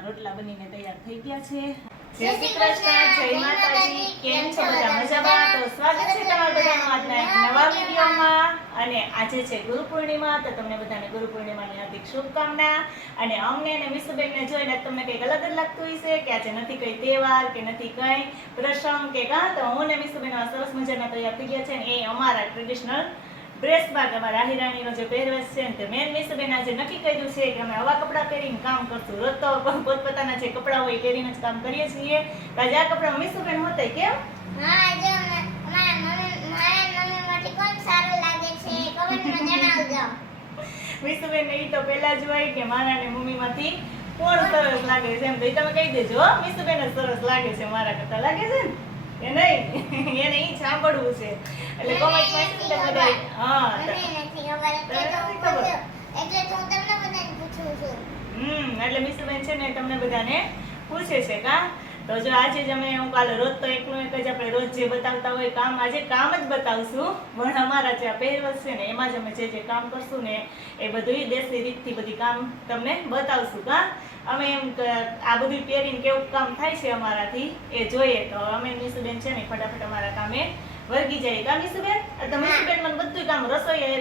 મજાના રોટલા બનીને તૈયાર થઈ ગયા છે। જય શ્રી કૃષ્ણ, જય માતાજી। કેમ છો બધા? મજામાં? તો સ્વાગત છે તમારા બધાનું આજના એક નવા વિડીયોમાં। અને આજે છે ગુરુ પૂર્ણિમા, તો તમને બધાને ગુરુ પૂર્ણિમાની હાર્દિક શુભકામના। અને અમને અને વિશુબેનને જોઈને તમને કંઈક અલગ જ લાગતું હશે કે આજે નથી કઈ તહેવાર કે નથી કઈ પ્રસંગ કે તો હું ને વિશુબેન સરસ મજાના તૈયાર થઈ ગયા છે ને એ અમારા ટ્રેડિશનલ ડ્રેસ બાદ અમારા આહિરાણીનો જે પહેરવેશ છે ને તે મેન વિશુબેન આજે નક્કી કર્યું છે કે અમે આવા કપડાં પહેરીને કામ કરશું। રોજ તો પોતપોતાના જે કપડાં હોય પહેરીને જ કામ કરીએ છીએ। આજે આ કપડાં વિશુબેન હોતે કેમ? હા, જો મારા મમ્મી માટે કોણ સારું લાગે છે કમેન્ટમાં જણાવજો। વિશુબેન ને ઈ તો પહેલા જ હોય કે મારા ને મમ્મી માંથી કોણ સરસ લાગે છે એમ તો ઈ તમે કહી દેજો હો, વિશુબેન જ સરસ લાગે છે મારા કરતા લાગે છે ને એ નહીં એને ઈ સાંભળવું છે એટલે કોમેન્ટ માં બધા હા મને નથી ખબર એટલે તો હું તમને બધાને પૂછું છું। એટલે વિશુબેન છે ને તમને બધાને પૂછે છે કા તો જો આજે જ અમે હું કાલે રોજ તો એકનું એક જ આપણે રોજ જે બતાવતા હોય કામ આજે કામ જ બતાવશું પણ અમારા જે પહેરવેશ છે ને એમાં જ અમે જે કામ કરશું ને એ બધું દેશી રીતથી બધી કામ તમને બતાવશું કા અમે એમ આ બધું પહેરીને કેવું કામ થાય છે અમારાથી એ જોઈએ તો અમે વિશુબેન છે ને ફટાફટ અમારા કામે વર્ગી જાય કા વિશુબેન? તો વિશુબેન મને બધું કામ રસોઈ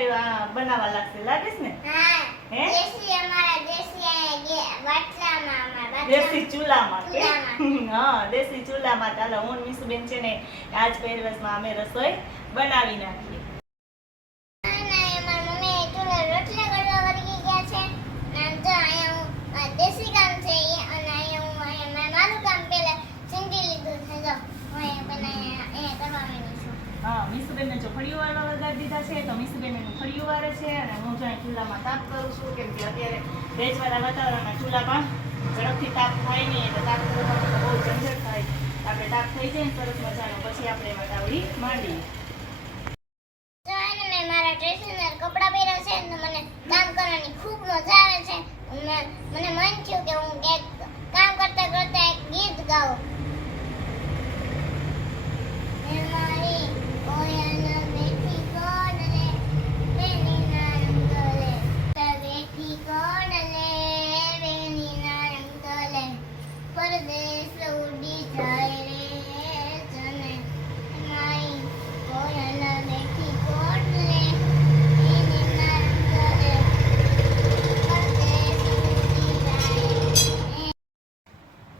બનાવવા લાગશે લાગે છે ને? હા, હે દેશી અમારા દેશી વાટલામાં અમારા દેશી ચૂલામાં ચૂલામાં હા દેશી ચૂલામાં ચાલો હું ને વિશુબેન છે ને આજ પહેરવેશમાં અમે રસોઈ બનાવી નાખીએ। દેશી કામ છે અને અહીંયા હું મારું કામ પહેલા સિંધી લીધું છે જો હું એ બનાવી કરવા માંગુ છું। હા વિશુબેન ને જો ફળિયું વાળવા વગાડી દીધા છે તો વિશુબેન એનું ફળિયું વાળે છે અને હું જો ચૂલામાં તાપ કરું છું કેમ કે અત્યારે ભેજવાળા વાતાવરણમાં ચૂલામાં ઝડપથી તાપ થાય નહીં એટલે તાપ કરવામાં બહુ ઝંઝટ થાય આપણે તાપ થઈ જાય ને સરસ મજાનો પછી આપણે એમાં તાવડી માંડીએ। તો એને મેં મારા ટ્રેડિશનલ કપડાં પહેર્યા છે ને મને કામ કરવાની ખૂબ મજા આવે છે। મને મન થયું કે હું એક કામ કરતા કરતા એક ગીત ગાઉં। મારી કોયલ બેઠી કોડલે વેની નારંગ ગલે બેઠી કોડલે વેની નારંગ ગલે પરદેશ ઉડી જાય રે જને મારી કોયલ બેઠી કોડલે વેની નારંગ ગલે પરદેશ ઉડી જાય રે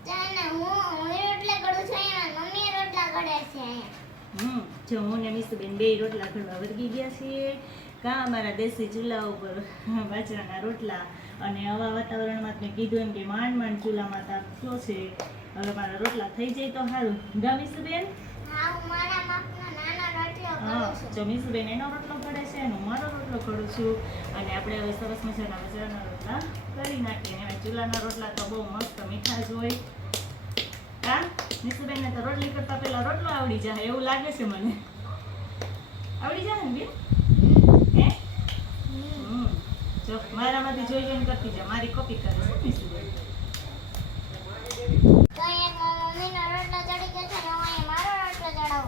જાને હું રોટલા કરું છું અહીંયા મમ્મી રોટલા કરે છે અહીંયા। જો હું ને વિશુબેન બે રોટલા ઘડવા વર્ગી ગયા છીએ કા અમારા દેશી ચૂલા ઉપર બાજરાના રોટલા અને આવા વાતાવરણમાં મેં કીધું એમ કે માંડ માંડ ચૂલામાં તાપ થયો છે હવે મારા રોટલા થઈ જાય તો સારું ગા વિશુબેન? હા, હું મારા માપનો નાનો રોટલો કરું છું। જો વિશુબેન એનો રોટલો કરે છે અને હું મારો રોટલો કરું છું અને આપણે હવે સરસ મજાના બાજરાના રોટલા કરી નાખીએ અને ચૂલાના રોટલા તો બહુ મસ્ત મીઠા જ હોય કા વિશુબેન ને તો રોટલી કરતા પહેલા રોટલો આવડી જાય એવું લાગે છે મને। આવડી જાય ને બેન? હે જો મારામાંથી જોઈ જોઈને કરતી જા મારી કોપી કરે છે વિશુબેન। તો અહીંયા મમ્મીનો રોટલો ચડી ગયો છે ને હું અહીંયા મારો રોટલો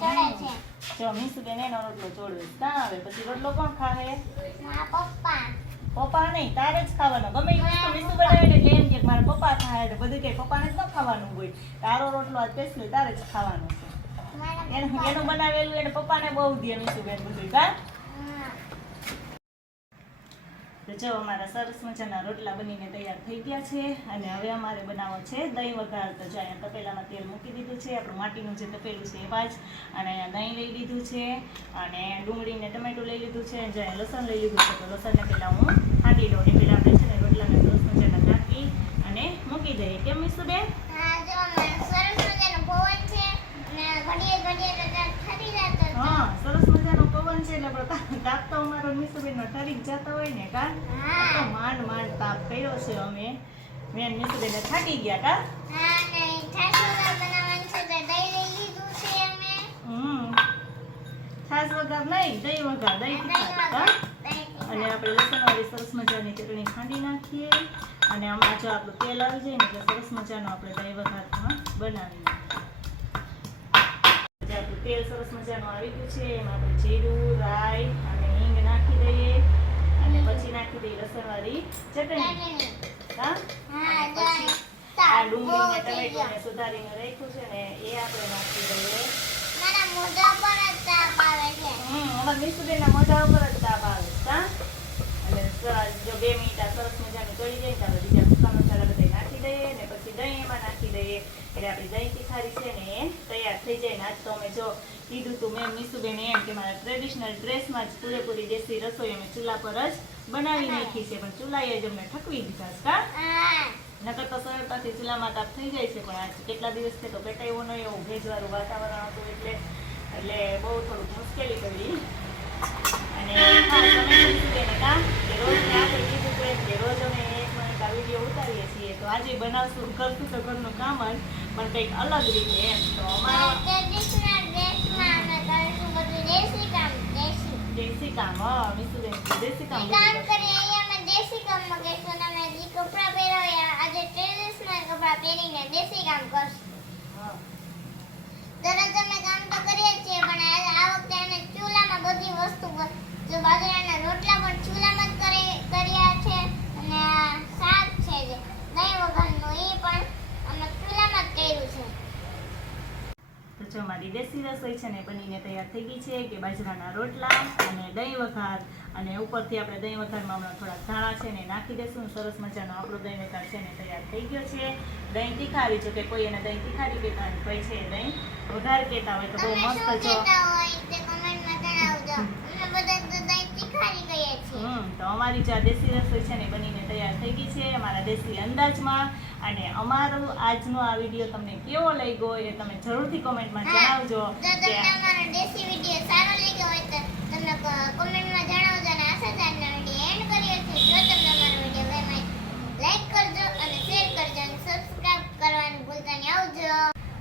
ચડે છે। જો વિશુબેન એનો રોટલો ચોળવે ના આવે પછી રોટલો કોણ ખાહે? મારા પપ્પા। પપ્પા નહીં તારે જ ખાવાનો ગમે એ વસ્તુ વિશુ બનાવીને એટલે એમ કે મારા પપ્પા ખાય એટલે બધું કે પપ્પાને જ ન ખાવાનું હોય તારો રોટલો આજ સ્પેશિયલ તારે જ ખાવાનો છે એનું બનાવેલું એને પપ્પાને બહુ દે વિશુબેન બધું કા તો જો અમારા સરસ મજાના રોટલા બનીને તૈયાર થઈ ગયા છે અને હવે અમારે બનાવવો છે દહીં વઘાર। તો જો અહીંયા તપેલામાં તેલ મૂકી દીધું છે આપણું માટીનું જે તપેલું છે એમાં જ અને અહીંયા દહીં લઈ લીધું છે અને ડુંગળીને ટમેટું લઈ લીધું છે અને જો અહીંયા લસણ લઈ લીધું છે તો લસણને પહેલાં હું ખાંડી લઉં એ પહેલાં આપણે છે ને રોટલાને સરસ મજાના ઢાંકી અને મૂકી દઈએ કેમ વિશુબેન? હા, જો સરસ મજાનો પવન છે અને ઘડીએ તો ઠરી જતો છે। હા સરસ મજાનો પવન છે એટલે તાપ તો અમારો વિશુબેનનો ઠરી જ જતો હોય ને કા તો માંડ માંડ તાપ કર્યો છે અમે મેન વિશુબેનને થાકી ગયા કા હા ને છાશ વગર બનાવવાનું છે તો દહીં લઈ લીધું છે અમે। છાશ વગર નહીં દહીં વગર દહીં તીખા અને આપણે લસણવાળી સરસ મજાની ચટણી ખાંડી નાખીએ અને આમાં જો આપણું તેલ આવી જાય ને એટલે સરસ મજાનો આપણે દહીં વઘારમાં બનાવી નાખીએ। આપણું તેલ સરસ મજાનું આવી ગયું છે એમાં આપણે જીરું રાઈ અને હિંગ નાખી દઈએ અને પછી નાખી દઈએ લસણવાળી ચટણી। હા હા અને જો પછી શાક આ બહુ ડુંગળી ને થઈ ગયો. ટમેટું સુધારીને રાખ્યું છે ને એ આપણે નાખી દઈએ. મારા મોઢા પર જ તાપ આવે છે. અમારા મીસુબેનના મોઢા ઉપર જ તાપ આવે છે, હા? એટલે જો 2 મિનિટ આ સરસ મજાનું ચડી જાય ત્યારે બીજા સૂકા મસાલા બધા નાખી દઈએ ને પછી દહીં એમાં નાખી દઈએ એટલે આપણી દહીં તીખારી છે ને એ તૈયાર થઈ જાય ને આજ તો અમે જો કીધું તું મેં મીસુબેને એમ કે મારા ટ્રેડિશનલ ડ્રેસમાં જ પૂરેપૂરી દેશી રસોઈ અમે ચૂલા પર જ બનાવી નાખી છે પણ ચૂલાએ જ અમને ઠકવી દીધા છે, કા? હા નકર તો સરળતાથી ચૂલામાં તાપ થઈ જાય છે પણ આજ કેટલા દિવસથી તો પેટાયું નહીં એવું ભેજવાળું વાતાવરણ હતું એટલે બહુ થોડુંક મુશ્કેલી પડી. અને હા તમે કીધું તેને કા કે રોજ મેં આપણે કીધું તો એમ કે રોજ અમે એક મિનિટ આ વિડીયો ઉતારીએ છીએ તો આજે બનાવશું કરશું તો ઘરનું કામ જ પણ કંઈક અલગ રીતે એમ તો અમારો ટ્રેડિશનલ ડ્રેસમાં અમે કરીશું બધું દેશી કામ દેશી કામ મીસુબેન દેશી કામ કામ કરીએ અહીંયા અમે દેશી કામમાં કરીશું અને અમે જે કપડાં પહેરાવ્યા આજે ટ્રેડિશનલ કપડાં પહેરીને દેશી કામ કરશું. હા દરરોજ અમે કામ તો કરીએ જ છીએ પણ આ વખતે અમે ચૂલામાં બધી વસ્તુ જો બાજરાના રોટલા પણ ચૂલામાં જ કર્યા છે અને આ શાક છે જે દહીં વઘારનું એ પણ અમે ચૂલામાં જ કર્યું છે. તો જો મારી દેશી રસોઈ છે ને બનીને તૈયાર થઈ ગઈ છે કે બાજરાના રોટલા અને દહીં વઘાર અને ઉપરથી આપણે દહીં વઘારમાં હમણાં થોડા ધાણા છે ને નાખી દઈશું સરસ મજાનો આપણો દહીં વઘાર છે ને તૈયાર થઈ ગયો છે. દહીં તીખારી જો કે કોઈ એને દહીં તીખારી કહેતા હોય કોઈ છે દહીં વઘાર કહેતા હોય તો બહુ તમે મસ્ત શું જો કહેતા હોય તે કમેન્ટમાં જણાવજો. અમે બધા તો દહીં તીખારી કહીએ છીએ. તો અમારી જે આ દેશી રસોઈ છે ને બનીને તૈયાર થઈ ગઈ છે અમારા દેશી અંદાજમાં અને અમારો આજનો આ વિડીયો તમને કેવો લાગ્યો એ તમે જરૂરથી કોમેન્ટમાં જણાવજો જો કે તમને અમારો દેશી વિડીયો સારો લાગ્યો હોય તો તમે કોમેન્ટમાં જણાવજો અને આ સાથે આજનો વિડીયો એન્ડ કર્યો છે. જો તમને અમારો વિડીયો ગમે લાઈક કરજો અને શેર કરજો અને સબસ્ક્રાઇબ કરવાનું ભૂલતા નહીં. આવજો.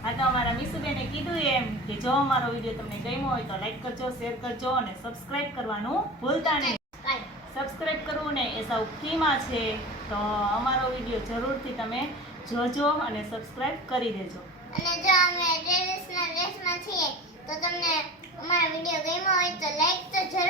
આ તો અમારા મીસુબેને કીધું એમ કે જો અમારો વિડીયો તમને ગમ્યો હોય તો લાઈક કરજો શેર કરજો અને સબસ્ક્રાઇબ કરવાનું ભૂલતા નહીં. બાય. સબસ્ક્રાઇબ કરવું ને એ સૌ ફ્રીમાં છે તો અમારો વિડીયો જરૂરથી તમે જોજો અને સબસ્ક્રાઇબ કરી દેજો. અને જો અમે ટ્રેડિશનલ ડ્રેસમાં છીએ તો તમને અમારો વિડીયો ગમ્યો હોય તો લાઈક તો જરૂર